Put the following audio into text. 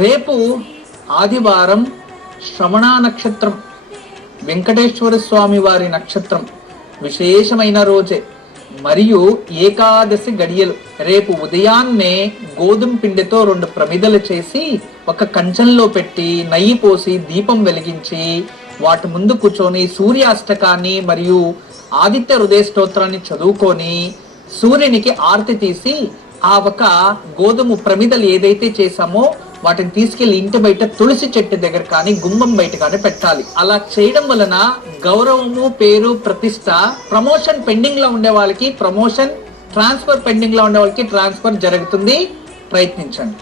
రేపు ఆదివారం శ్రవణ నక్షత్రం, వెంకటేశ్వర స్వామి వారి నక్షత్రం, విశేషమైన రోజే. మరియు ఏకాదశి గడియలు. రేపు ఉదయాన్నే గోధుమ పిండితో 2 ప్రమిదలు చేసి ఒక కంచంలో పెట్టి నెయ్యి పోసి దీపం వెలిగించి వాటి ముందు కూర్చొని సూర్యాష్టకాన్ని మరియు ఆదిత్య హృదయ స్తోత్రాన్ని చదువుకొని సూర్యునికి ఆరతి తీసి ఆ ఒక గోధుమ ప్రమిదలు ఏదైతే చేసామో వాటిని తీసుకెళ్లి ఇంటి బయట తులసి చెట్టు దగ్గర కానీ గుమ్మం బయట కానీ పెట్టాలి. అలా చేయడం వలన గౌరవము, పేరు, ప్రతిష్ట, ప్రమోషన్ పెండింగ్ లో ఉండే వాళ్ళకి ప్రమోషన్, ట్రాన్స్ఫర్ పెండింగ్ లో ఉండే వాళ్ళకి ట్రాన్స్ఫర్ జరుగుతుంది. ప్రయత్నించండి.